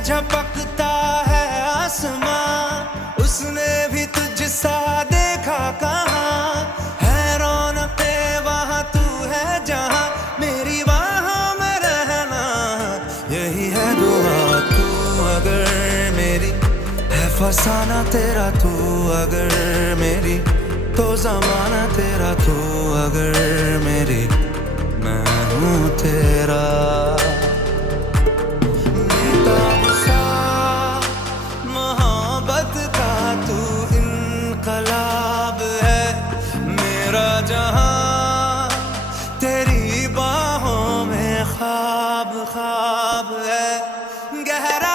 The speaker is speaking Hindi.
झपकता है आसमां, उसने भी तुझसा देखा कहाँ। है रौनके वहाँ तू है जहाँ, मेरी बाहों में रहना यही है दुआ। तू अगर मेरी है फसाना तेरा, तू अगर मेरी तो जमाना तेरा, तू अगर मेरी मैं हूँ तेरा। बेताब सा मोहब्बत का तू इनकलाब है, मेरा जहां तेरी बाहों में ख्वाब ख्वाब है। गहरा